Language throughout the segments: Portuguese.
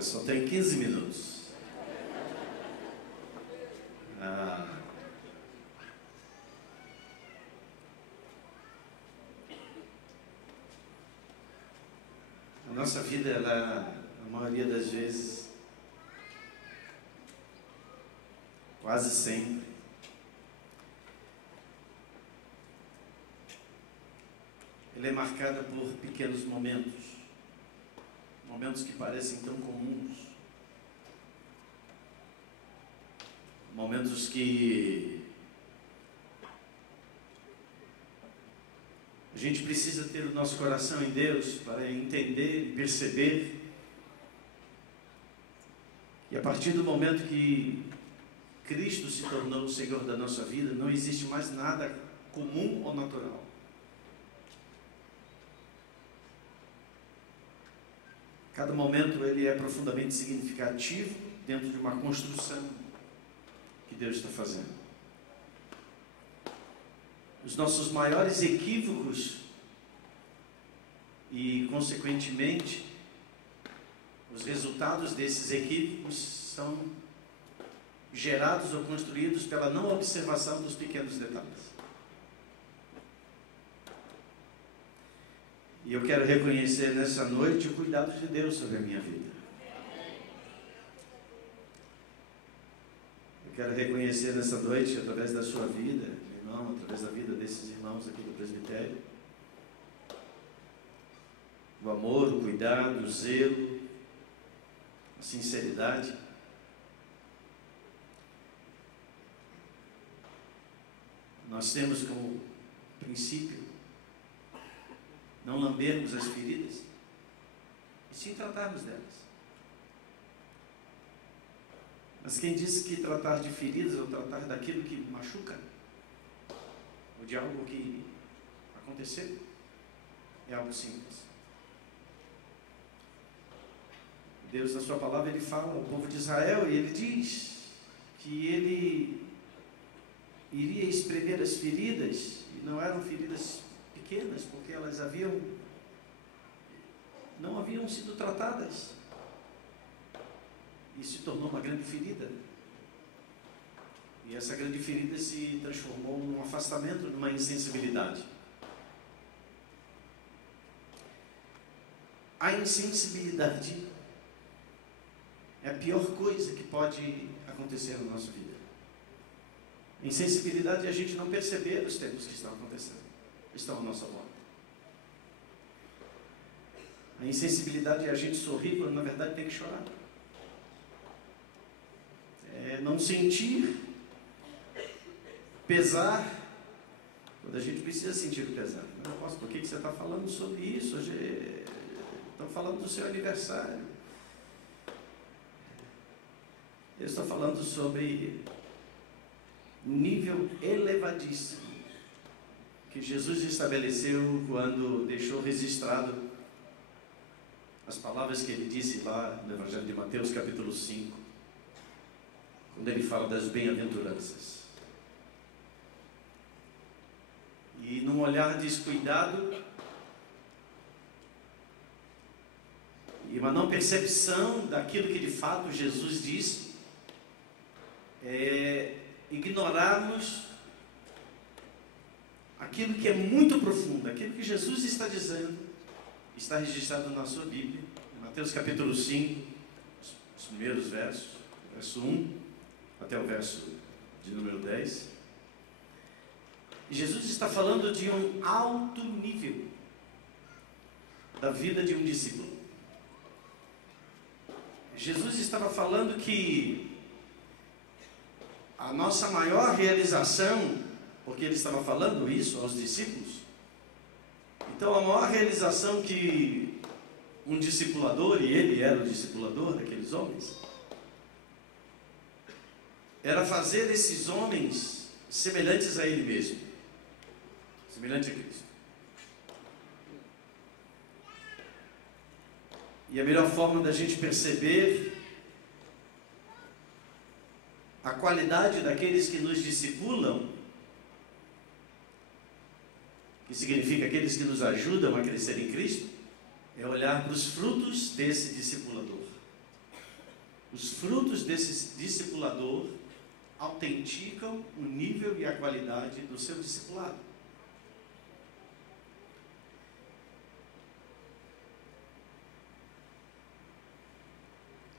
Eu só tenho 15 minutos. A nossa vida, ela, a maioria das vezes, quase sempre, ela é marcada por pequenos momentos que parecem tão comuns, momentos que a gente precisa ter o nosso coração em Deus para entender e perceber que a partir do momento que Cristo se tornou o Senhor da nossa vida, não existe mais nada comum ou natural. Cada momento ele é profundamente significativo dentro de uma construção que Deus está fazendo. Os nossos maiores equívocos e, consequentemente, os resultados desses equívocos são gerados ou construídos pela não observação dos pequenos detalhes. E eu quero reconhecer nessa noite o cuidado de Deus sobre a minha vida. Eu quero reconhecer nessa noite, através da sua vida, irmão, através da vida desses irmãos aqui do presbitério, o amor, o cuidado, o zelo, a sinceridade. Nós temos como princípio não lambermos as feridas, e sim tratarmos delas. Mas quem disse que tratar de feridas ou tratar daquilo que machuca, ou de algo que aconteceu, é algo simples. Deus, na sua palavra, ele fala ao povo de Israel, e ele diz que ele iria espremer as feridas, e não eram feridas pequenas, porque elas não haviam sido tratadas, e se tornou uma grande ferida, e essa grande ferida se transformou num afastamento, numa insensibilidade. A insensibilidade é a pior coisa que pode acontecer na nossa vida. A insensibilidade é a gente não perceber os tempos que estão acontecendo, estão à nossa volta. A insensibilidade é a gente sorrir quando na verdade tem que chorar. É não sentir pesar quando a gente precisa sentir o pesar. Não posso, por que você está falando sobre isso? Hoje estão falando do seu aniversário. Eu estou falando sobre um nível elevadíssimo que Jesus estabeleceu quando deixou registrado as palavras que ele disse lá no Evangelho de Mateus, capítulo 5, quando ele fala das bem-aventuranças. E num olhar descuidado e uma não percepção daquilo que de fato Jesus disse, ignorarmos aquilo que é muito profundo, aquilo que Jesus está dizendo, está registrado na sua Bíblia, em Mateus capítulo 5, os primeiros versos, verso 1 até o verso de número 10. E Jesus está falando de um alto nível da vida de um discípulo. Jesus estava falando que a nossa maior realização, porque ele estava falando isso aos discípulos, então a maior realização que um discipulador, e ele era o discipulador daqueles homens, era fazer esses homens semelhantes a ele mesmo, semelhante a Cristo. E a melhor forma da gente perceber a qualidade daqueles que nos discipulam, que significa aqueles que nos ajudam a crescer em Cristo, é olhar para os frutos desse discipulador. Os frutos desse discipulador autenticam o nível e a qualidade do seu discipulado.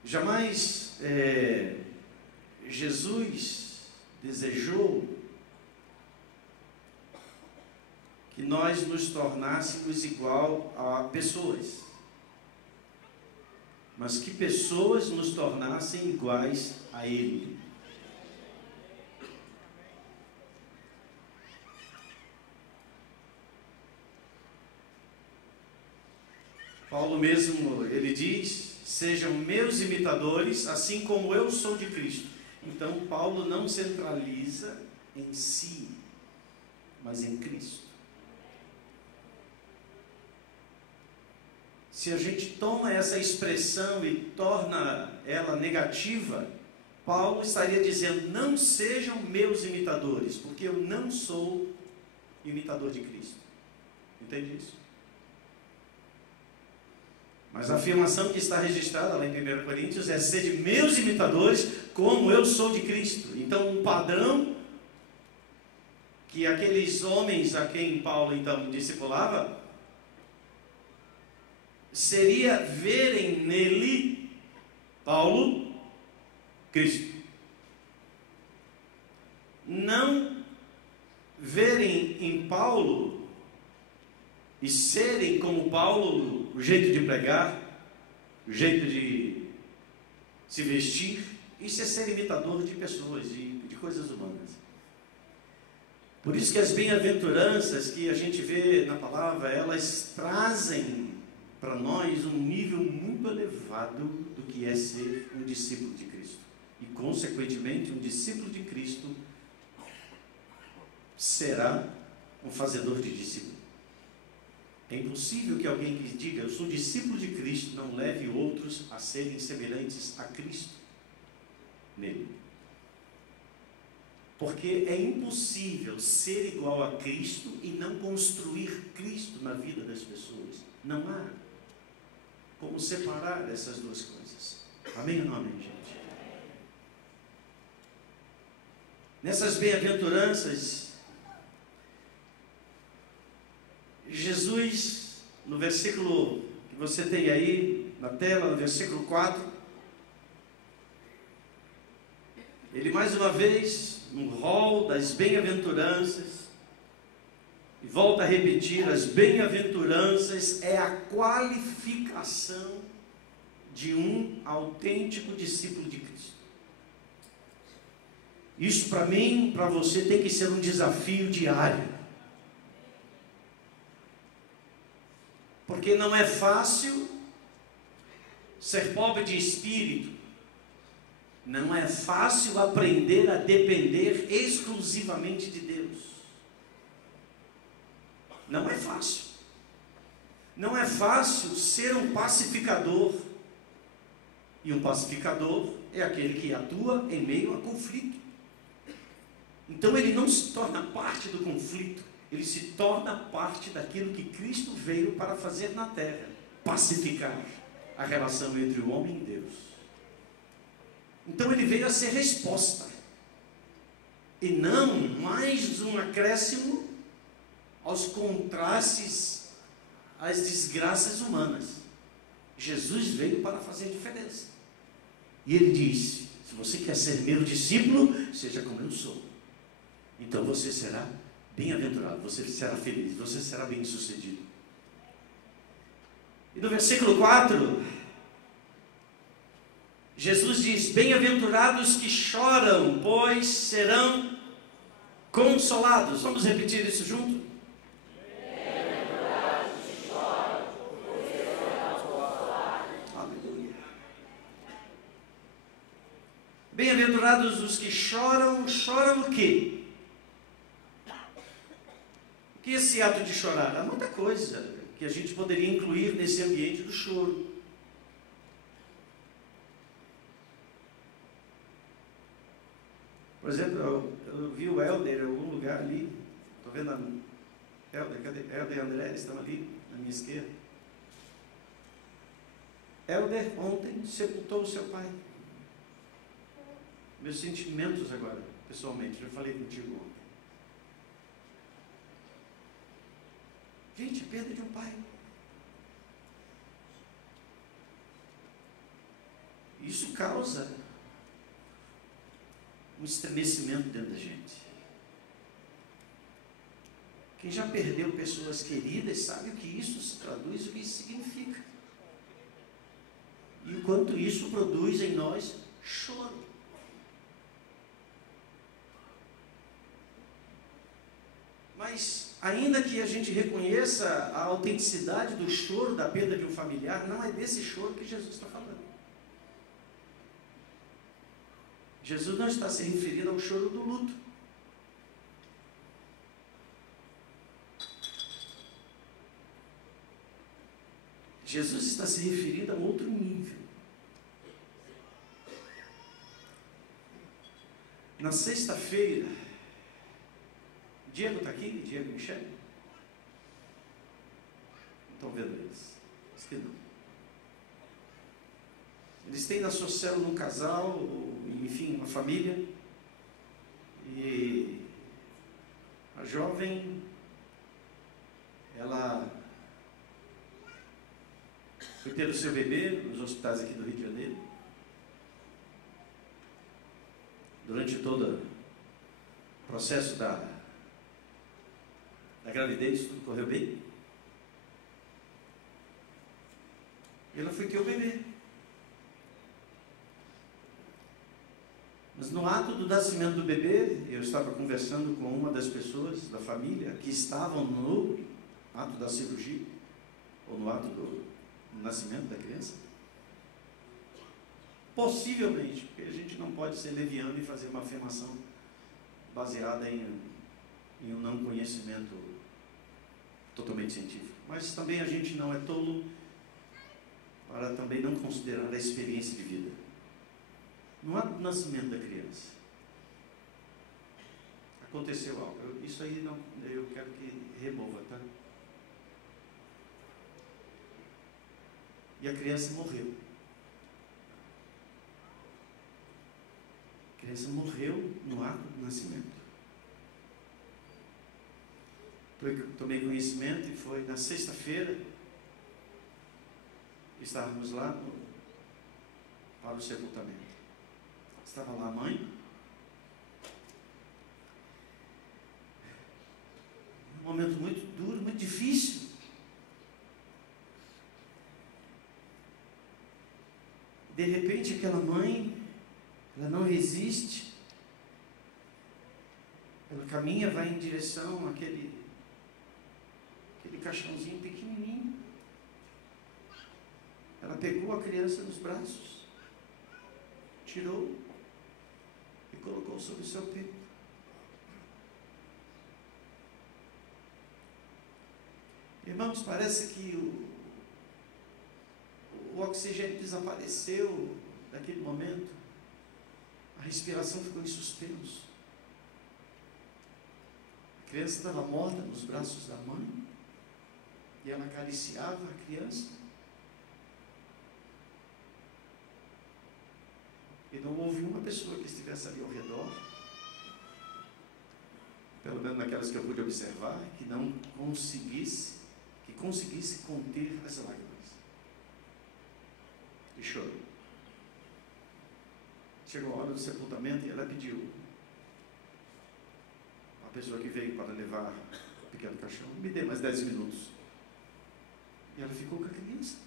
Jamais Jesus desejou que nós nos tornássemos igual a pessoas, mas que pessoas nos tornassem iguais a Ele. Paulo mesmo, ele diz: sejam meus imitadores, assim como eu sou de Cristo. Então, Paulo não centraliza em si, mas em Cristo. Se a gente toma essa expressão e torna ela negativa, Paulo estaria dizendo: não sejam meus imitadores, porque eu não sou imitador de Cristo. Entende isso? Mas a afirmação que está registrada lá em 1 Coríntios é: sede meus imitadores, como eu sou de Cristo. Então, um padrão que aqueles homens a quem Paulo então discipulava seria verem nele, Paulo, Cristo. Não verem em Paulo e serem como Paulo, o jeito de pregar, o jeito de se vestir. Isso é ser imitador de pessoas, de coisas humanas. Por isso que as bem-aventuranças que a gente vê na palavra, elas trazem para nós um nível muito elevado do que é ser um discípulo de Cristo. E, consequentemente, um discípulo de Cristo será um fazedor de discípulos. É impossível que alguém que diga: eu sou discípulo de Cristo, não leve outros a serem semelhantes a Cristo nele. Porque é impossível ser igual a Cristo e não construir Cristo na vida das pessoas. Não há como separar essas duas coisas. Amém ou não amém, gente? Nessas bem-aventuranças, Jesus, no versículo que você tem aí na tela, no versículo 4, ele mais uma vez, no rol das bem-aventuranças, e volta a repetir: as bem-aventuranças é a qualificação de um autêntico discípulo de Cristo. Isso para mim, para você, tem que ser um desafio diário. Porque não é fácil ser pobre de espírito. Não é fácil aprender a depender exclusivamente de Deus. Não é fácil. Não é fácil ser um pacificador. E um pacificador é aquele que atua em meio a conflito. Então ele não se torna parte do conflito, ele se torna parte daquilo que Cristo veio para fazer na terra: pacificar a relação entre o homem e Deus. Então ele veio a ser resposta, e não mais um acréscimo aos contrastes, às desgraças humanas. Jesus veio para fazer diferença. E ele disse: se você quer ser meu discípulo, seja como eu sou. Então você será bem-aventurado, você será feliz, você será bem-sucedido. E no versículo 4, Jesus diz: bem-aventurados que choram, pois serão consolados. Vamos repetir isso junto? Bem-aventurados que choram, pois serão consolados. Aleluia. Bem-aventurados os que choram. Choram o quê? O que é esse ato de chorar? Há muita coisa que a gente poderia incluir nesse ambiente do choro. Por exemplo, eu vi o Helder em algum lugar ali. Estou vendo a Helder, cadê? Helder e André, eles estão ali na minha esquerda. Helder ontem sepultou o seu pai. Meus sentimentos agora, pessoalmente, eu falei contigo ontem. Gente, perda de um pai. Isso causa um estremecimento dentro da gente. Quem já perdeu pessoas queridas sabe o que isso se traduz, o que isso significa. E o quanto isso produz em nós choro. Mas, ainda que a gente reconheça a autenticidade do choro da perda de um familiar, não é desse choro que Jesus está falando. Jesus não está se referindo ao choro do luto. Jesus está se referindo a um outro nível. Na sexta-feira, Diego está aqui? Diego e Michele? Não estão vendo eles? Acho que não. Eles têm na sua célula um casal, enfim, uma família. E a jovem, ela foi ter o seu bebê nos hospitais aqui do Rio de Janeiro. Durante todo o processo da gravidez, tudo correu bem. E ela foi ter o bebê. Mas no ato do nascimento do bebê, eu estava conversando com uma das pessoas da família que estavam no ato da cirurgia, ou no ato do nascimento da criança. Possivelmente, porque a gente não pode ser leviano e fazer uma afirmação baseada em um não conhecimento totalmente científico. Mas também a gente não é tolo para também não considerar a experiência de vida. No ato do nascimento da criança, aconteceu algo. Isso aí não, eu quero que remova, tá? E a criança morreu. A criança morreu no ato do nascimento. Tomei conhecimento e foi na sexta-feira. Estávamos lá para o sepultamento. Estava lá a mãe. Um momento muito duro, muito difícil. De repente, aquela mãe, ela não resiste. Ela caminha, vai em direção àquele caixãozinho pequenininho. Ela pegou a criança nos braços, tirou e colocou sobre o seu peito. Irmãos, parece que o oxigênio desapareceu naquele momento. A respiração ficou em suspenso. A criança estava morta nos braços da mãe e ela acariciava a criança. E não houve uma pessoa que estivesse ali ao redor, pelo menos naquelas que eu pude observar, que conseguisse conter as lágrimas. E chorou. Chegou a hora do sepultamento e ela pediu a pessoa que veio para levar o pequeno caixão: me dê mais 10 minutos. E ela ficou com a criança.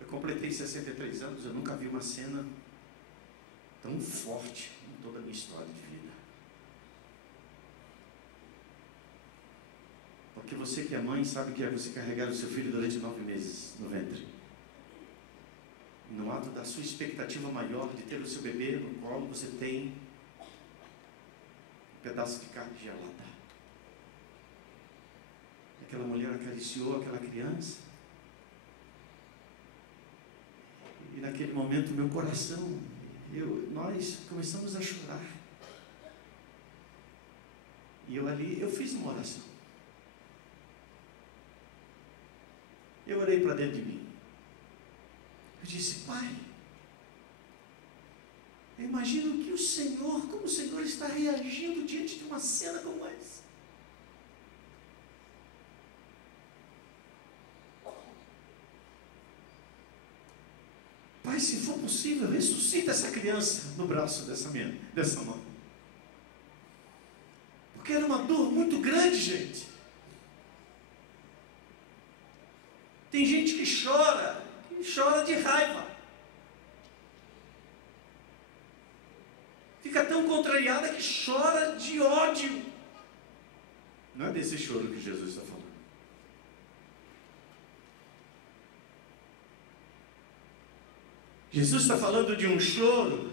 Eu completei 63 anos, eu nunca vi uma cena tão forte em toda a minha história de vida. Porque você que é mãe sabe que é você carregar o seu filho durante 9 meses no ventre. E no ato da sua expectativa maior de ter o seu bebê no colo, você tem um pedaço de carne gelada. Aquela mulher acariciou aquela criança. E naquele momento, meu coração, nós começamos a chorar. E eu fiz uma oração. Eu orei para dentro de mim. Eu disse: Pai, Eu imagino que como o Senhor está reagindo diante de uma cena como essa. Pai, se for possível, ressuscita essa criança no braço dessa mãe. Porque era uma dor muito grande, gente. Tem gente que chora de raiva. Fica tão contrariada que chora de ódio. Não é desse choro que Jesus está falando. Jesus está falando de um choro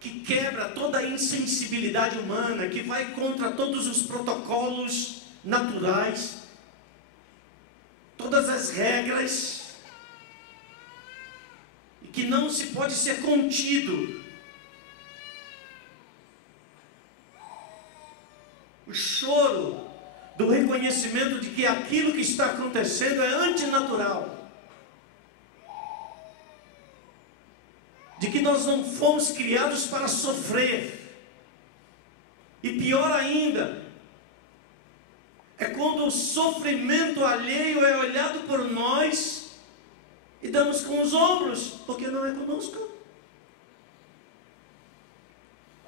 que quebra toda a insensibilidade humana, que vai contra todos os protocolos naturais, todas as regras, e que não se pode ser contido. O choro do reconhecimento de que aquilo que está acontecendo é antinatural. De que nós não fomos criados para sofrer. E pior ainda, é quando o sofrimento alheio é olhado por nós e damos com os ombros, porque não é conosco.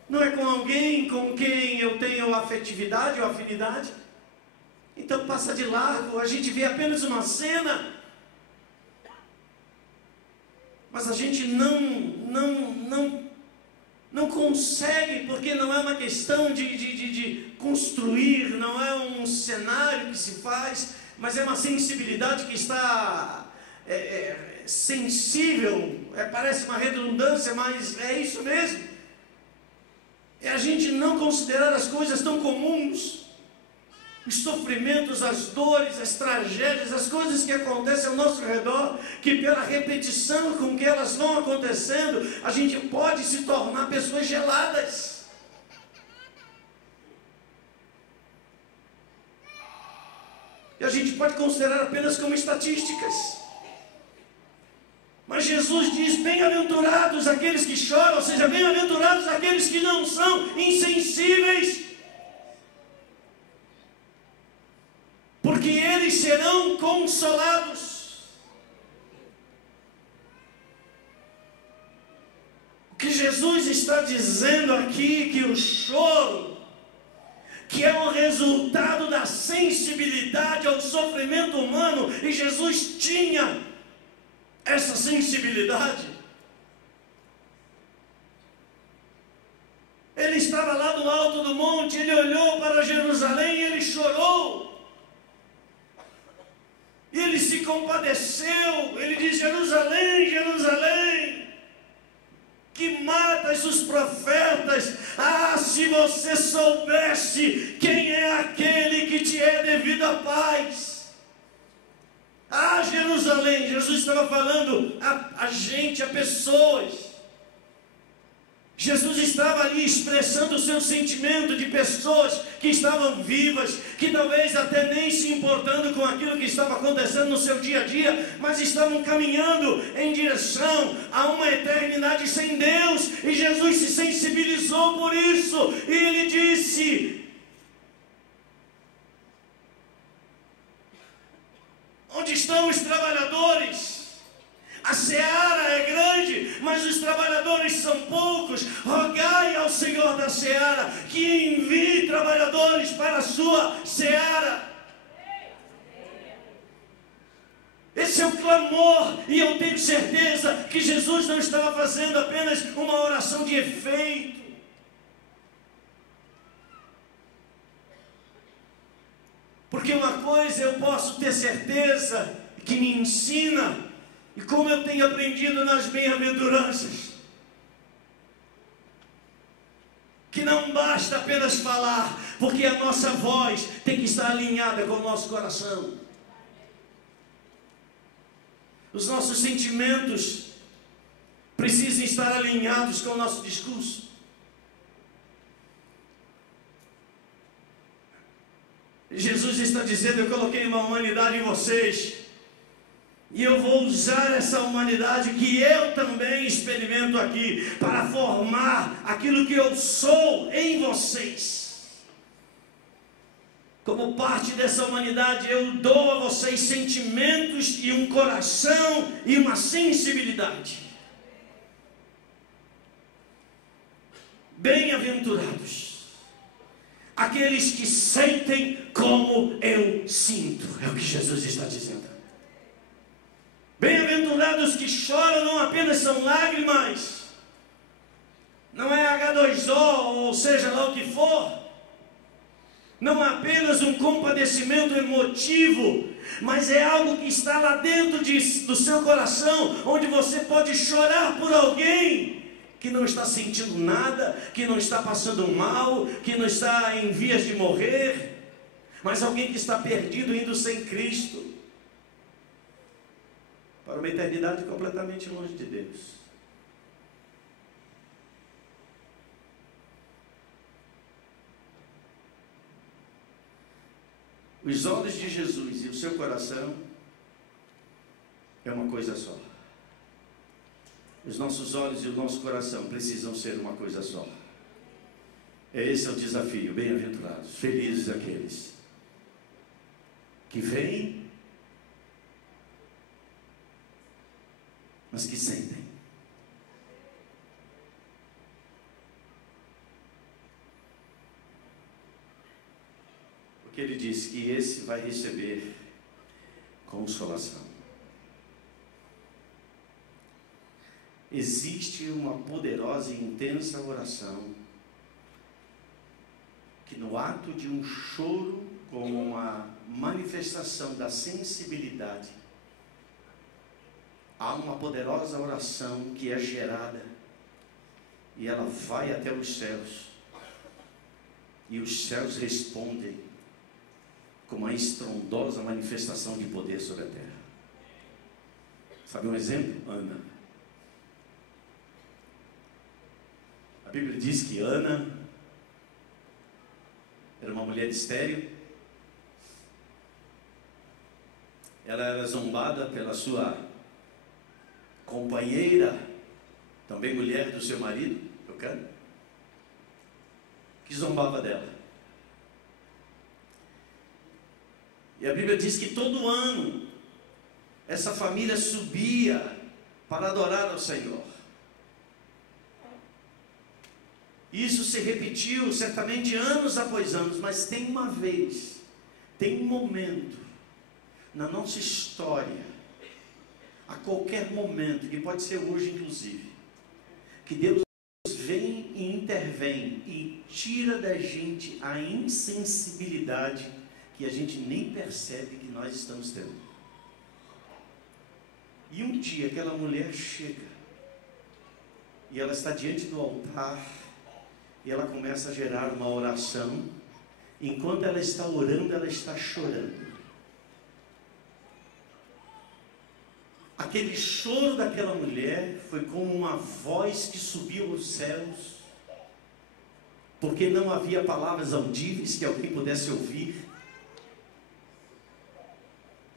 Não é com alguém com quem eu tenho afetividade ou afinidade. Então passa de largo, a gente vê apenas uma cena, mas a gente não consegue, porque não é uma questão de construir, não é um cenário que se faz, mas é uma sensibilidade que está sensível, parece uma redundância, mas é isso mesmo. É a gente não considerar as coisas tão comuns, os sofrimentos, as dores, as tragédias, as coisas que acontecem ao nosso redor, que pela repetição com que elas vão acontecendo, a gente pode se tornar pessoas geladas. E a gente pode considerar apenas como estatísticas. Mas Jesus diz: bem-aventurados aqueles que choram, ou seja, bem-aventurados aqueles que não são insensíveis, porque eles serão consolados. O que Jesus está dizendo aqui, que o choro, que é o resultado da sensibilidade ao sofrimento humano, e Jesus tinha essa sensibilidade. Ele estava lá no alto do monte, ele olhou para Jerusalém e ele chorou. E ele se compadeceu, ele diz: Jerusalém, Jerusalém, que matas os profetas. Ah, se você soubesse quem é aquele que te é devido a paz. Ah, Jerusalém, Jesus estava falando a gente, a pessoas. Jesus estava ali expressando o seu sentimento de pessoas que estavam vivas, que talvez até nem se importando com aquilo que estava acontecendo no seu dia a dia, mas estavam caminhando em direção a uma eternidade sem Deus, e Jesus se sensibilizou por isso, e ele disse: onde estão os trabalhadores? A seara é grande, mas os trabalhadores são poucos. Rogai ao Senhor da seara que envie trabalhadores para a sua seara. Esse é o clamor, e eu tenho certeza que Jesus não estava fazendo apenas uma oração de efeito. Porque uma coisa eu posso ter certeza, que me ensina, e como eu tenho aprendido nas bem-aventuranças, que não basta apenas falar, porque a nossa voz tem que estar alinhada com o nosso coração. Os nossos sentimentos precisam estar alinhados com o nosso discurso. Jesus está dizendo: eu coloquei uma humanidade em vocês, E eu vou usar essa humanidade que eu também experimento aqui para formar aquilo que eu sou em vocês. Como parte dessa humanidade, eu dou a vocês sentimentos e um coração e uma sensibilidade. Bem-aventurados aqueles que sentem como eu sinto, é o que Jesus está dizendo. Bem-aventurados que choram, não apenas são lágrimas, não é H2O, ou seja lá o que for, não é apenas um compadecimento emotivo, mas é algo que está lá dentro do seu coração, onde você pode chorar por alguém que não está sentindo nada, que não está passando mal, que não está em vias de morrer, mas alguém que está perdido, indo sem Cristo para uma eternidade completamente longe de Deus. Os olhos de Jesus e o seu coração é uma coisa só. Os nossos olhos e o nosso coração precisam ser uma coisa só. Esse é o desafio. Bem-aventurados, felizes aqueles que veem, mas que sentem. Porque ele diz que esse vai receber consolação. Existe uma poderosa e intensa oração que no ato de um choro como uma manifestação da sensibilidade, há uma poderosa oração que é gerada e ela vai até os céus e os céus respondem com uma estrondosa manifestação de poder sobre a terra. Sabe um exemplo? Ana. A Bíblia diz que Ana era uma mulher estéril. Ela era zombada pela sua companheira, também mulher do seu marido, Eucana, que zombava dela. E a Bíblia diz que todo ano essa família subia para adorar ao Senhor. Isso se repetiu certamente anos após anos, mas tem uma vez, tem um momento na nossa história, a qualquer momento, que pode ser hoje inclusive, que Deus vem e intervém e tira da gente a insensibilidade que a gente nem percebe que nós estamos tendo. E um dia aquela mulher chega e ela está diante do altar e ela começa a gerar uma oração. Enquanto ela está orando, ela está chorando. Aquele choro daquela mulher foi como uma voz que subiu aos céus, porque não havia palavras audíveis que alguém pudesse ouvir.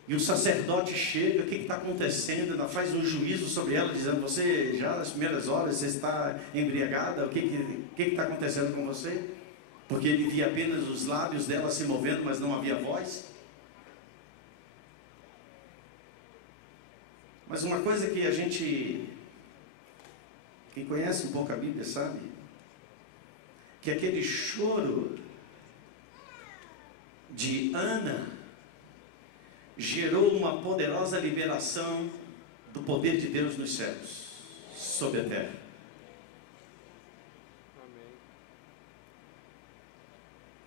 E o sacerdote chega, o que está acontecendo? Ela faz um juízo sobre ela, dizendo: você já nas primeiras horas, você está embriagada, o que está acontecendo com você? Porque ele via apenas os lábios dela se movendo, mas não havia voz. Mas uma coisa que a gente, quem conhece um pouco a Bíblia sabe, que aquele choro de Ana gerou uma poderosa liberação do poder de Deus nos céus, sobre a terra. Amém.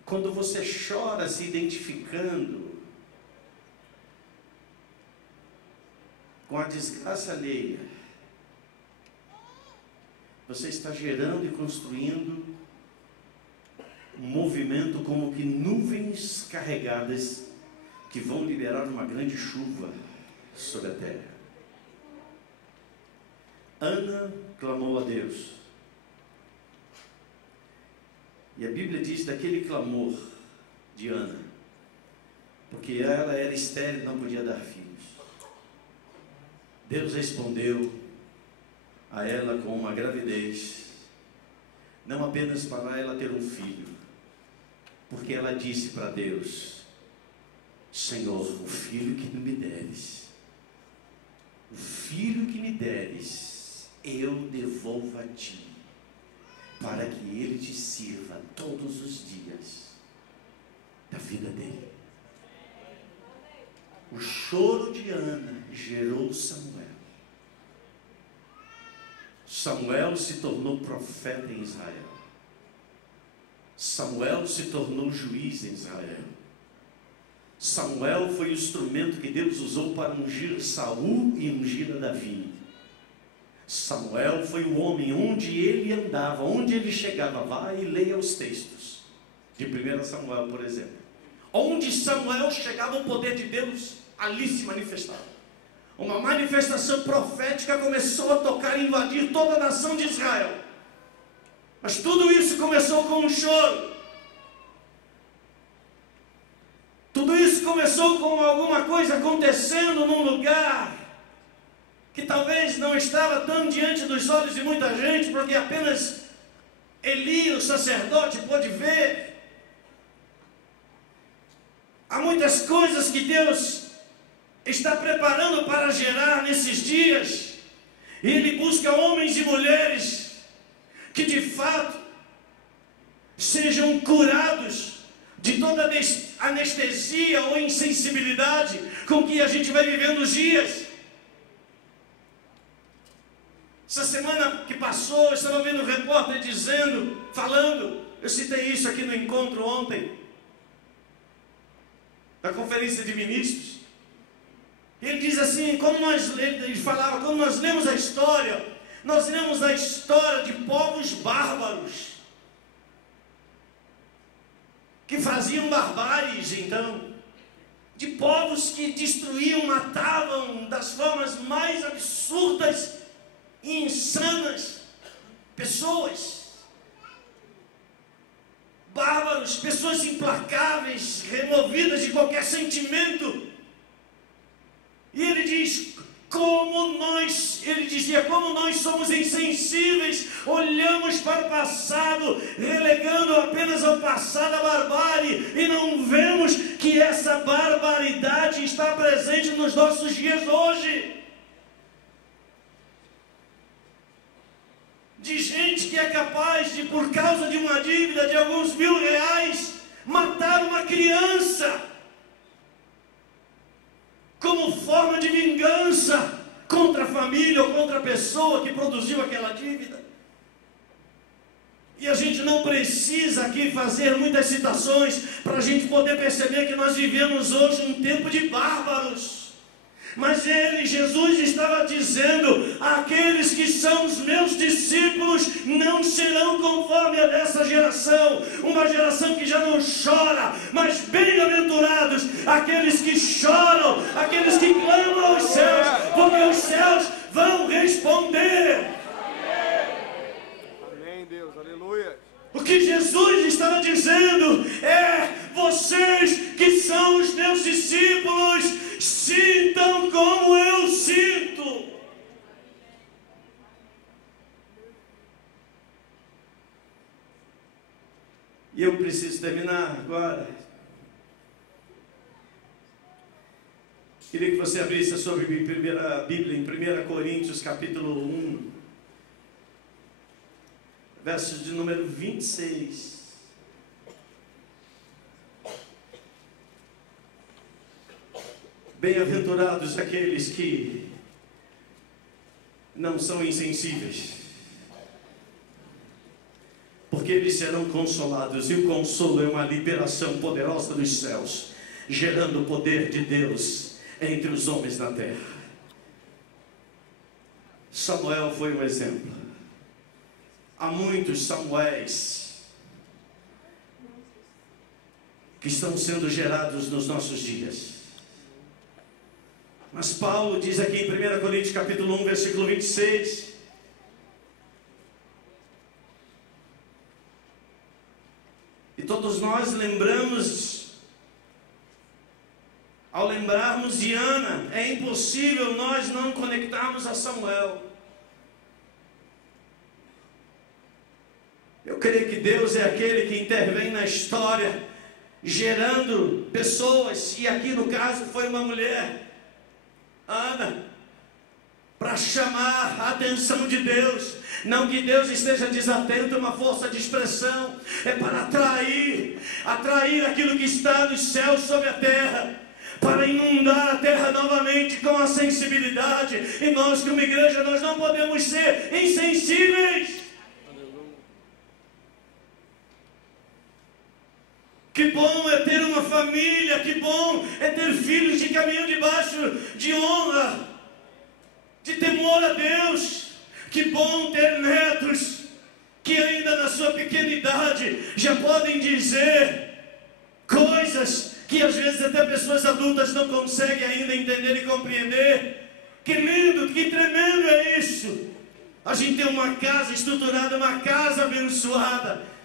Quando você chora se identificando com a desgraça alheia, você está gerando e construindo um movimento como que nuvens carregadas que vão liberar uma grande chuva sobre a terra. Ana clamou a Deus. E a Bíblia diz daquele clamor de Ana, porque ela era estéril e não podia dar filhos. Deus respondeu a ela com uma gravidez, não apenas para ela ter um filho, porque ela disse para Deus: Senhor, o filho que me deres, eu devolvo a ti, para que ele te sirva todos os dias da vida dele. O choro de Ana gerou Samuel. Samuel se tornou profeta em Israel. Samuel se tornou juiz em Israel. Samuel foi o instrumento que Deus usou para ungir Saul e ungir a Davi. Samuel foi o homem onde ele andava, onde ele chegava. Vai e leia os textos de 1 Samuel, por exemplo. Onde Samuel chegava, o poder de Deus ali se manifestava. Uma manifestação profética começou a tocar e invadir toda a nação de Israel. Mas tudo isso começou com um choro. Tudo isso começou com alguma coisa acontecendo num lugar que talvez não estava tão diante dos olhos de muita gente, porque apenas Eli, o sacerdote, pôde ver. Há muitas coisas que Deus está preparando para gerar nesses dias, e Ele busca homens e mulheres que de fato sejam curados de toda anestesia ou insensibilidade com que a gente vai vivendo os dias. Essa semana que passou, eu estava vendo um repórter falando, eu citei isso aqui no encontro ontem, da conferência de ministros. Ele diz assim, ele falava, quando nós lemos a história, nós lemos a história de povos bárbaros, que faziam barbáries, então, de povos que destruíam, matavam das formas mais absurdas e insanas, pessoas bárbaros, pessoas implacáveis, removidas de qualquer sentimento. E ele diz, ele dizia, como nós somos insensíveis, olhamos para o passado, relegando apenas ao passado a barbárie, e não vemos que essa barbaridade está presente nos nossos dias hoje. De gente que é capaz de, por causa de uma dívida de alguns R$1.000, matar uma criança, como forma de vingança contra a família ou contra a pessoa que produziu aquela dívida. E a gente não precisa aqui fazer muitas citações para a gente poder perceber que nós vivemos hoje um tempo de bárbaros. Mas Jesus estava dizendo, aqueles que são os meus discípulos não serão conforme a dessa geração, uma geração que já não chora, mas bem-aventurados aqueles que choram, aqueles que clamam aos céus, porque os céus vão responder. Amém, Deus, aleluia. O que Jesus estava dizendo é, vocês que são os meus discípulos, sintam como eu sinto. E eu preciso terminar agora. Queria que você abrisse a sua Bíblia em 1 Coríntios capítulo 1, versos de número 26. Bem-aventurados aqueles que não são insensíveis, porque eles serão consolados, e o consolo é uma liberação poderosa dos céus, gerando o poder de Deus entre os homens na terra. Samuel foi um exemplo. Há muitos Samuéis que estão sendo gerados nos nossos dias. Mas Paulo diz aqui em 1 Coríntios capítulo 1, versículo 26, e todos nós lembramos Ao lembrarmos de Ana, é impossível nós não conectarmos a Samuel. Eu creio que Deus é aquele que intervém na história, gerando pessoas, e aqui no caso foi uma mulher, Ana, para chamar a atenção de Deus. Não que Deus esteja desatento, é uma força de expressão, é para atrair aquilo que está nos céus sobre a terra, para inundar a terra novamente com a sensibilidade. E nós, como igreja, nós não podemos ser insensíveis. Que bom é ter uma família, que bom é ter filhos que caminham debaixo de honra, de temor a Deus. Que bom ter netos que ainda na sua pequena idade já podem dizer coisas que às vezes até pessoas adultas não conseguem ainda entender e compreender. Que lindo, que tremendo é isso. A gente tem uma casa estruturada, uma casa abençoada.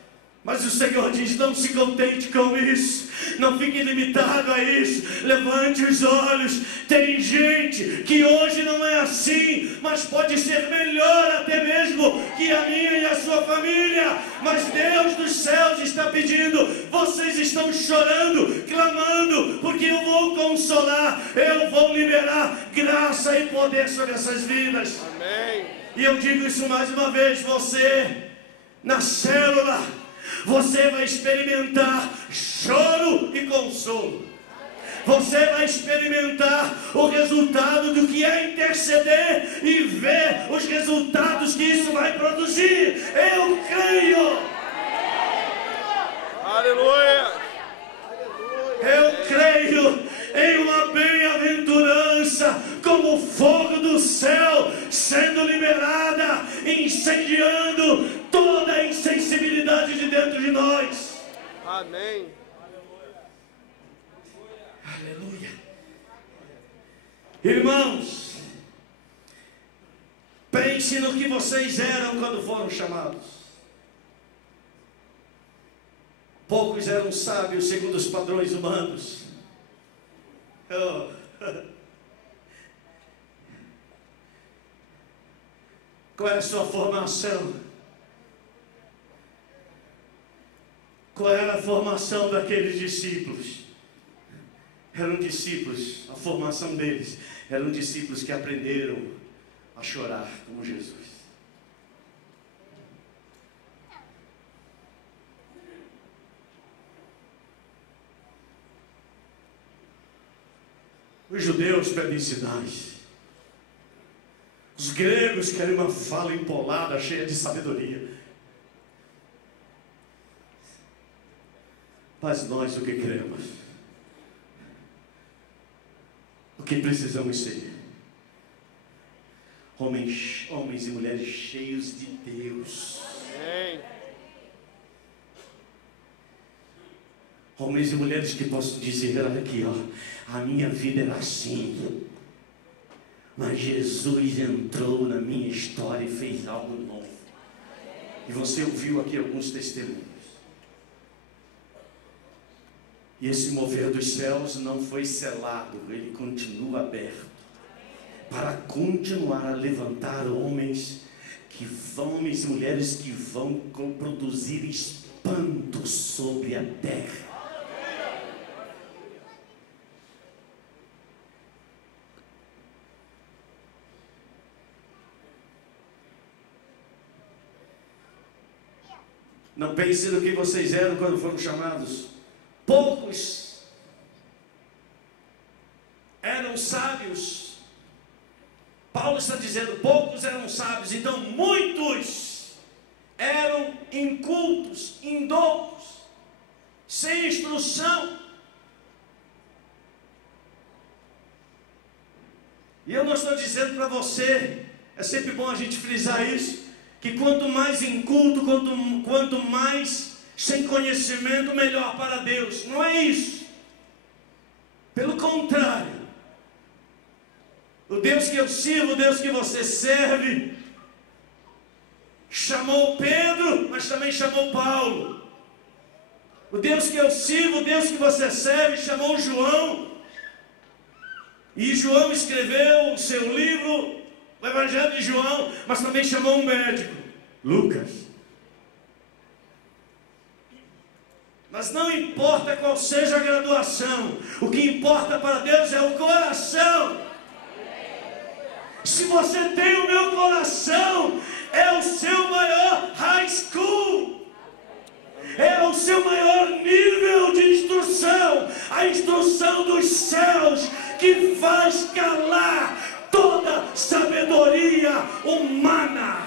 Mas o Senhor diz: não se contente com isso, não fique limitado a isso, levante os olhos. Tem gente que hoje não é assim, mas pode ser melhor até mesmo que a minha e a sua família. Mas Deus dos céus está pedindo: vocês estão chorando, clamando, porque eu vou consolar, eu vou liberar graça e poder sobre essas vidas. Amém. E eu digo isso mais uma vez: você na célula, você vai experimentar choro e consolo. Você vai experimentar o resultado do que é interceder e ver os resultados que isso vai produzir. Eu creio. Aleluia. Eu creio em uma bem-aventurança como fogo do céu sendo liberada, incendiando toda a insensibilidade de dentro de nós. Amém. Aleluia. Irmãos, pense no que vocês eram quando foram chamados. Poucos eram sábios segundo os padrões humanos. Qual era a sua formação? Qual era a formação daqueles discípulos? Eram discípulos, a formação deles eram discípulos que aprenderam a chorar como Jesus. Os judeus pedem sinais. Os gregos querem uma fala empolada, cheia de sabedoria. Mas nós o que queremos? O que precisamos ser? Homens e mulheres cheios de Deus. Amém. Homens e mulheres que possam dizer: olha aqui, ó, a minha vida era assim, mas Jesus entrou na minha história e fez algo novo. E você ouviu aqui alguns testemunhos. E esse mover dos céus não foi selado, ele continua aberto, para continuar a levantar homens e mulheres que vão produzir espanto sobre a terra. Não pense no que vocês eram quando foram chamados. Poucos eram sábios. Paulo está dizendo: poucos eram sábios. Então muitos eram incultos, indoutos, sem instrução. E eu não estou dizendo para você, é sempre bom a gente frisar isso, que quanto mais inculto, quanto mais sem conhecimento, melhor para Deus. Não é isso. Pelo contrário, o Deus que eu sirvo, o Deus que você serve, chamou Pedro, mas também chamou Paulo. O Deus que eu sirvo, o Deus que você serve, chamou João, E João escreveu o seu livro, o Evangelho de João, mas também chamou um médico, Lucas. Mas não importa qual seja a graduação, o que importa para Deus é o coração. Se você tem o meu coração, é o seu maior high school, é o seu maior nível de instrução, a instrução dos céus, que faz calar toda sabedoria humana.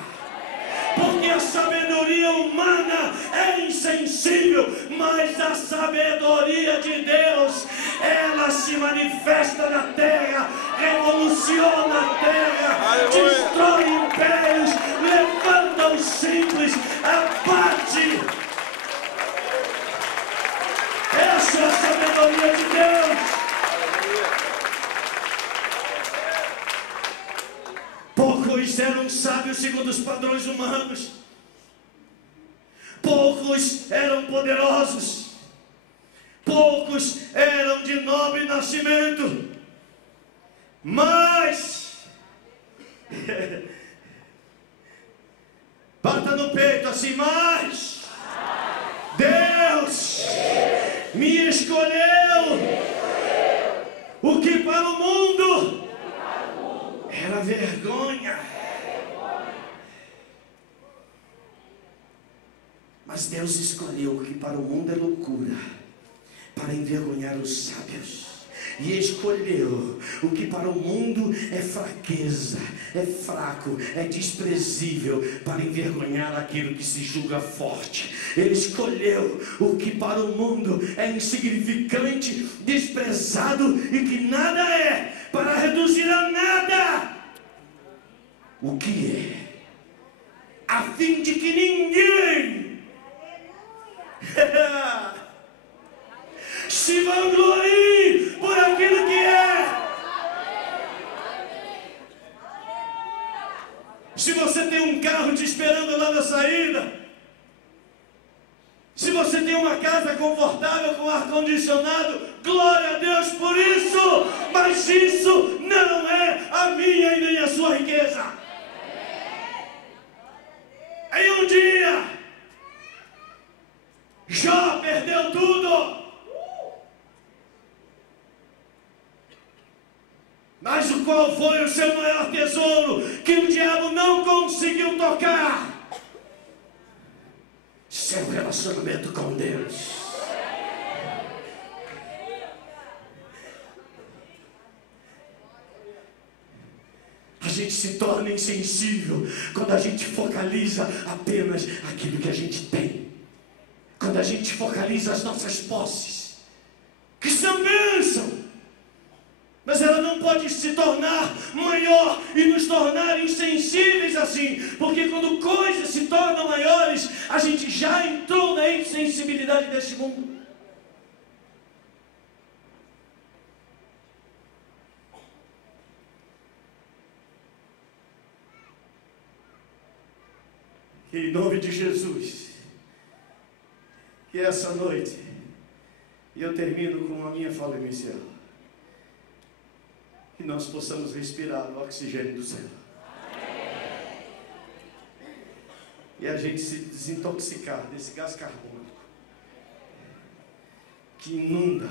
Porque a sabedoria humana é insensível, mas a sabedoria de Deus, ela se manifesta na terra, revoluciona a terra, destrói impérios, levanta os simples, abate. Essa é a sabedoria de Deus. Poucos eram sábios segundo os padrões humanos. Poucos eram poderosos. Poucos eram de nobre nascimento. Mas bata no peito assim, mas Deus me escolheu o que para o mundo era vergonha. Mas Deus escolheu o que para o mundo é loucura, para envergonhar os sábios. E escolheu o que para o mundo é fraqueza, é fraco, é desprezível, para envergonhar aquilo que se julga forte. Ele escolheu o que para o mundo é insignificante, desprezado e que nada é, para reduzir a nada o que é, a fim de que ninguém se vanglorie por aquilo que é. Se você tem um carro te esperando lá na saída, se você tem uma casa confortável com ar-condicionado, glória a Deus por isso, mas isso não é a minha e nem a sua riqueza. Em um dia, Jó perdeu tudo. Mas qual foi o seu maior tesouro que o diabo não conseguiu tocar? Seu relacionamento com Deus. A gente se torna insensível quando a gente focaliza apenas aquilo que a gente tem. Quando a gente focaliza as nossas posses, que são bênção. Mas ela não pode se tornar maior e nos tornar insensíveis assim. Porque quando coisas se tornam maiores, a gente já entrou na insensibilidade deste mundo. Em nome de Jesus, que essa noite, e eu termino com a minha fala inicial, que nós possamos respirar o oxigênio do céu. E a gente se desintoxicar desse gás carbônico que inunda,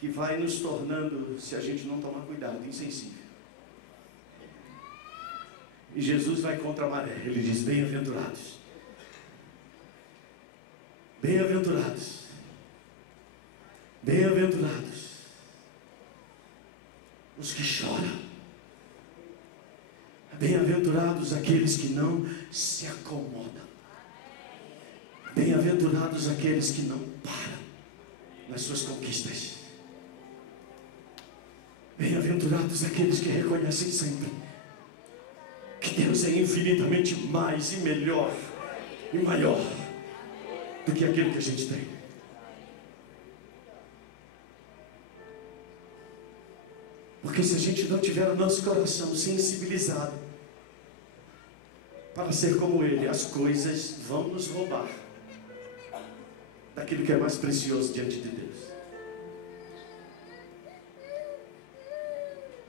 que vai nos tornando, se a gente não tomar cuidado, insensível. E Jesus vai contra a maré. Ele diz: bem-aventurados, bem-aventurados, bem-aventurados os que choram, bem-aventurados aqueles que não se acomodam, bem-aventurados aqueles que não param nas suas conquistas, bem-aventurados aqueles que reconhecem sempre que Deus é infinitamente mais e melhor e maior do que aquilo que a gente tem. Porque se a gente não tiver o nosso coração sensibilizado para ser como Ele, as coisas vão nos roubar daquilo que é mais precioso diante de Deus.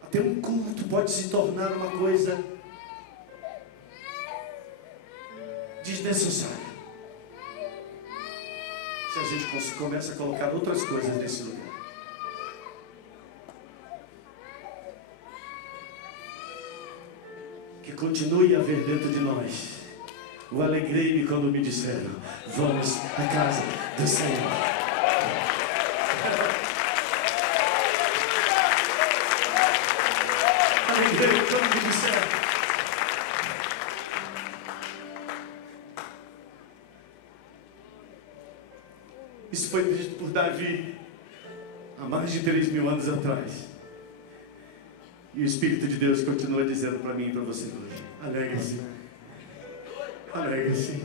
Até um culto pode se tornar uma coisa desnecessária se a gente começa a colocar outras coisas nesse lugar. Que continue a haver dentro de nós o alegrei-me quando me disseram: vamos à casa do Senhor. Alegrei-me quando me disseram. Isso foi dito por Davi há mais de 3.000 anos atrás. E o Espírito de Deus continua dizendo para mim e para você hoje: alegre-se, alegre-se,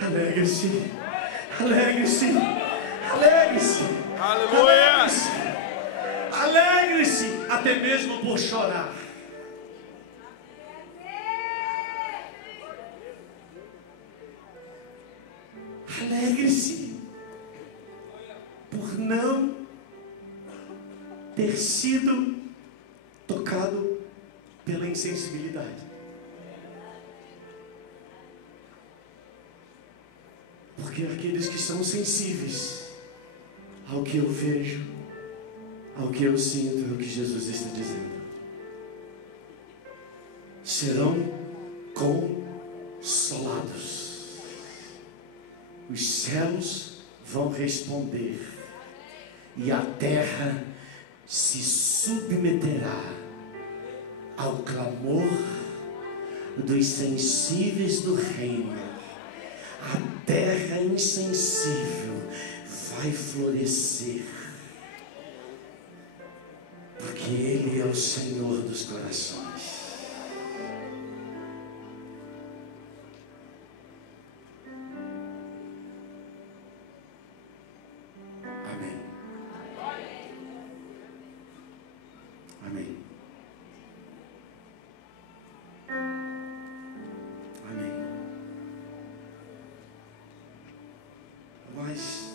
alegre-se, alegre-se, alegre-se, Aleluia! alegre-se, até mesmo por chorar. Alegre-se por não ter sido tocado pela insensibilidade. Porque aqueles que são sensíveis ao que eu vejo, ao que eu sinto, é o que Jesus está dizendo, serão consolados. Os céus vão responder e a terra se submeterá ao clamor dos sensíveis do reino. A terra insensível vai florescer, porque Ele é o Senhor dos corações. Amém. Amém. Amém. Mais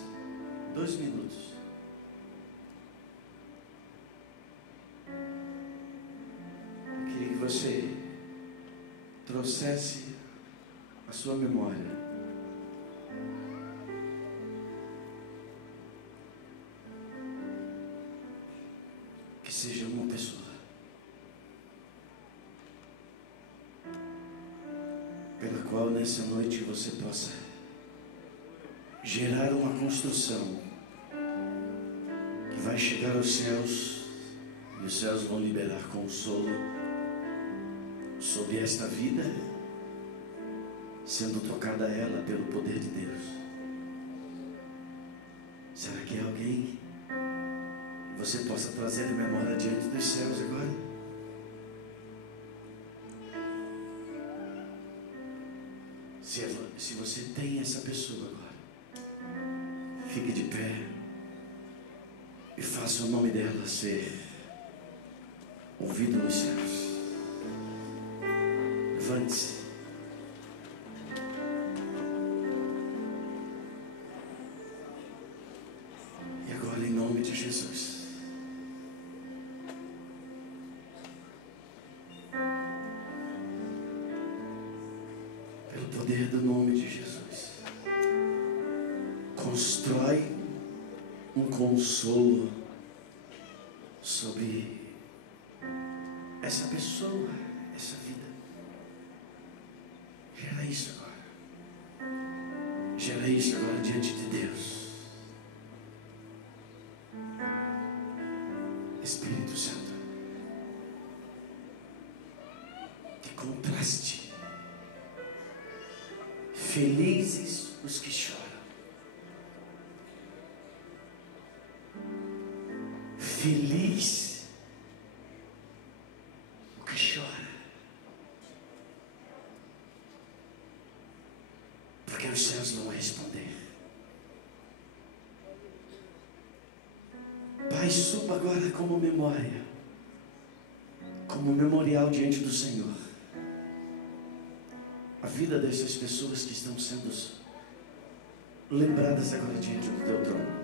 2 minutos. Eu queria que você trouxesse a sua memória que seja uma pessoa pela qual nessa noite você possa gerar uma construção que vai chegar aos céus, e os céus vão liberar consolo sobre esta vida, sendo tocada ela pelo poder de Deus. Será que é alguém que você possa trazer a memória diante dos céus agora? Se você tem essa pessoa agora, fique de pé e faça o nome dela ser ouvido nos céus. Levante-se. E agora, em nome de Jesus, pelo poder do nome de Jesus, constrói um consolo sobre essa pessoa, essa vida. Gera isso agora. Gera isso agora diante de Deus. Espírito Santo, que contraste. Felizes os que choram. Feliz o que chora, porque os céus vão responder. Pai, suba agora como memória, como memorial diante do Senhor, a vida dessas pessoas que estão sendo lembradas agora diante do teu trono.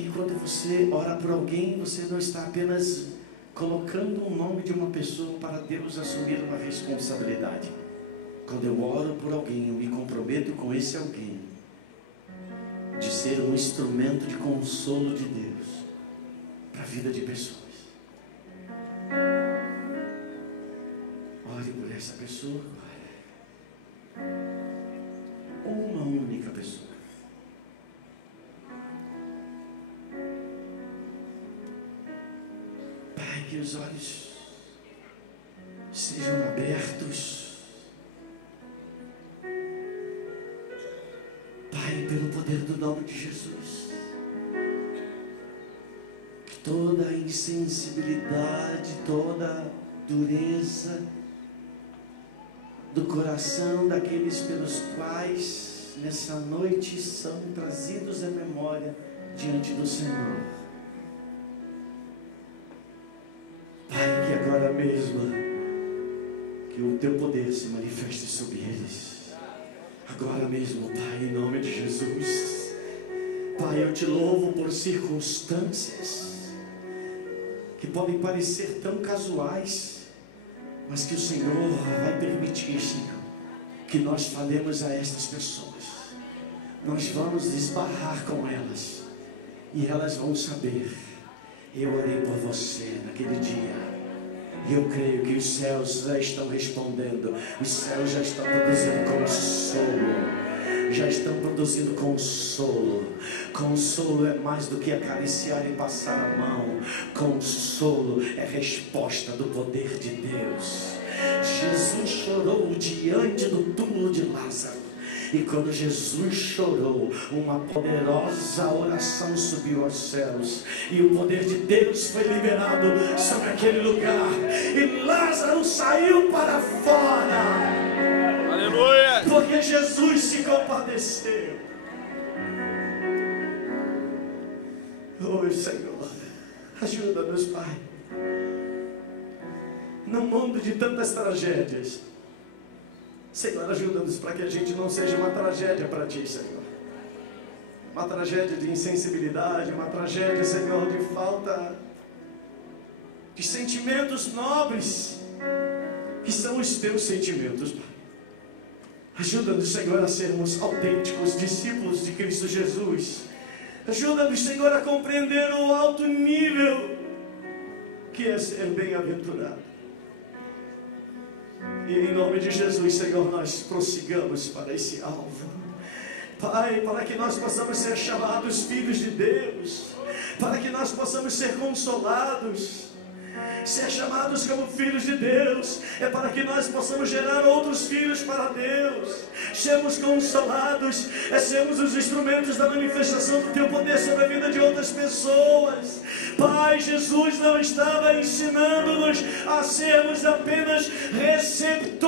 que quando você ora por alguém, você não está apenas colocando o nome de uma pessoa para Deus assumir uma responsabilidade. Quando eu oro por alguém, eu me comprometo com esse alguém de ser um instrumento de consolo de Deus para a vida de pessoas. Ore por essa pessoa agora. Uma única pessoa. Pai, que os olhos sejam abertos. Pai, pelo poder do nome de Jesus, que toda a insensibilidade, toda a dureza do coração daqueles pelos quais nessa noite são trazidos à memória diante do Senhor, Pai, que agora mesmo que o teu poder se manifeste sobre eles. Agora mesmo, Pai, em nome de Jesus. Pai, eu te louvo por circunstâncias que podem parecer tão casuais, mas que o Senhor vai permitir, Senhor, que nós falemos a estas pessoas. Nós vamos esbarrar com elas e elas vão saber: eu orei por você naquele dia. E eu creio que os céus já estão respondendo. Os céus já estão produzindo consolo. Já estão produzindo consolo. Consolo é mais do que acariciar e passar a mão. Consolo é resposta do poder de Deus. Jesus chorou diante do túmulo de Lázaro. E quando Jesus chorou, uma poderosa oração subiu aos céus. E o poder de Deus foi liberado sobre aquele lugar. E Lázaro saiu para fora. Aleluia! Porque Jesus se compadeceu. Oh, Senhor, ajuda-nos, Pai. No mundo de tantas tragédias, Senhor, ajuda-nos para que a gente não seja uma tragédia para Ti, Senhor. Uma tragédia de insensibilidade, uma tragédia, Senhor, de falta de sentimentos nobres, que são os Teus sentimentos, Pai. Ajuda-nos, Senhor, a sermos autênticos discípulos de Cristo Jesus. Ajuda-nos, Senhor, a compreender o alto nível que é ser bem-aventurado. E em nome de Jesus, Senhor, nós prossigamos para esse alvo. Pai, para que nós possamos ser chamados filhos de Deus, para que nós possamos ser consolados. Ser chamados como filhos de Deus é para que nós possamos gerar outros filhos para Deus. Sermos consolados é sermos os instrumentos da manifestação do Teu poder sobre a vida de outras pessoas. Pai, Jesus não estava ensinando-nos a sermos apenas receptores,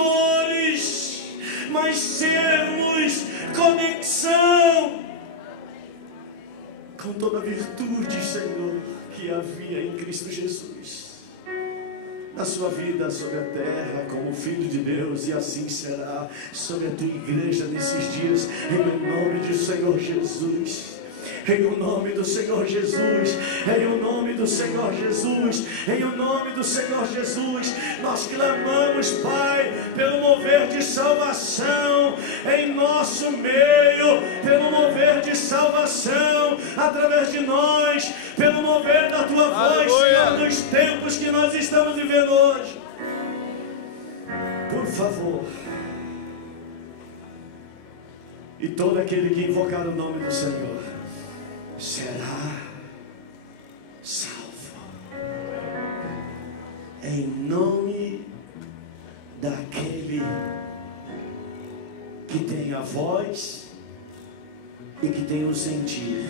mas sermos conexão com toda a virtude, Senhor, que havia em Cristo Jesus na sua vida sobre a terra como Filho de Deus, e assim será sobre a Tua igreja nesses dias, em nome do Senhor Jesus. Em o nome do Senhor Jesus, em o nome do Senhor Jesus, em o nome do Senhor Jesus, nós clamamos, Pai, pelo mover de salvação em nosso meio, pelo mover de salvação através de nós, pelo mover da Tua voz, Senhor, nos tempos que nós estamos vivendo hoje. Por favor, e todo aquele que invocar o nome do Senhor será salvo, em nome daquele que tem a voz e que tem o sentir.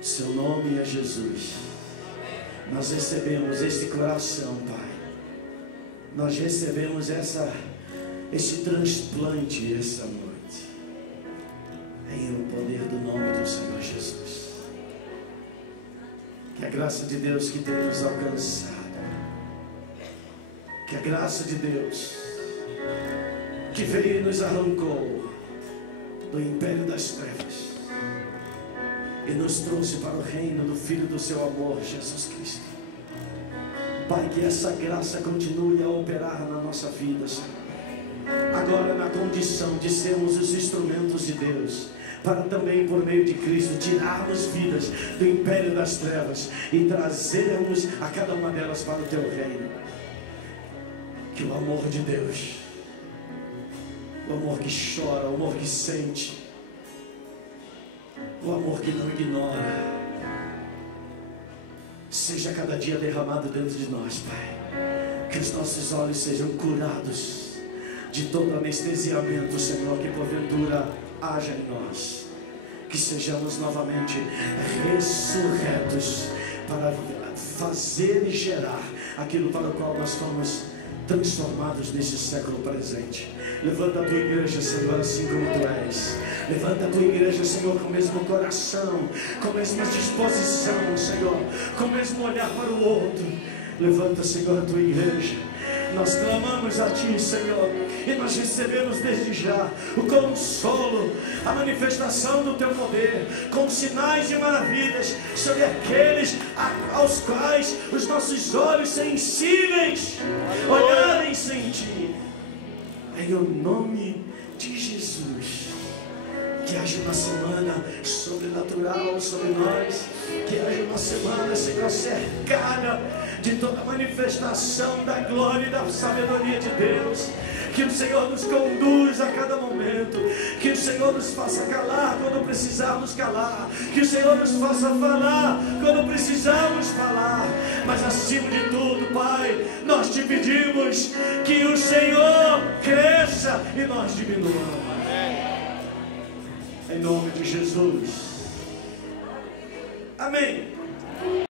Seu nome é Jesus. Nós recebemos este coração, Pai. Nós recebemos esse transplante essa noite, em o poder do nome do Senhor Jesus. Que a graça de Deus que tem nos alcançado, que a graça de Deus que veio e nos arrancou do império das trevas e nos trouxe para o reino do Filho do seu amor, Jesus Cristo. Pai, que essa graça continue a operar na nossa vida, Senhor. Agora na condição de sermos os instrumentos de Deus, para também por meio de Cristo tirarmos vidas do império das trevas e trazermos a cada uma delas para o teu reino. Que o amor de Deus, o amor que chora, o amor que sente, o amor que não ignora, seja cada dia derramado dentro de nós, Pai. Que os nossos olhos sejam curados de todo anestesiamento, Senhor, que porventura haja em nós. Que sejamos novamente ressurretos para fazer e gerar aquilo para o qual nós fomos transformados nesse século presente. Levanta a tua igreja, Senhor, assim como tu és. Levanta a tua igreja, Senhor, com o mesmo coração, com a mesma disposição, Senhor, com o mesmo olhar para o outro. Levanta, Senhor, a tua igreja. Nós clamamos a Ti, Senhor, e nós recebemos desde já o consolo, a manifestação do Teu poder, com sinais e maravilhas sobre aqueles aos quais os nossos olhos sensíveis olharem sem Ti. Em o nome de Jesus, que haja uma semana sobrenatural sobre nós, que haja uma semana, Senhor, cercada de toda manifestação da glória e da sabedoria de Deus. Que o Senhor nos conduza a cada momento, que o Senhor nos faça calar quando precisarmos calar, que o Senhor nos faça falar quando precisarmos falar, mas acima de tudo, Pai, nós te pedimos que o Senhor cresça e nós diminuamos. Em nome de Jesus. Amém.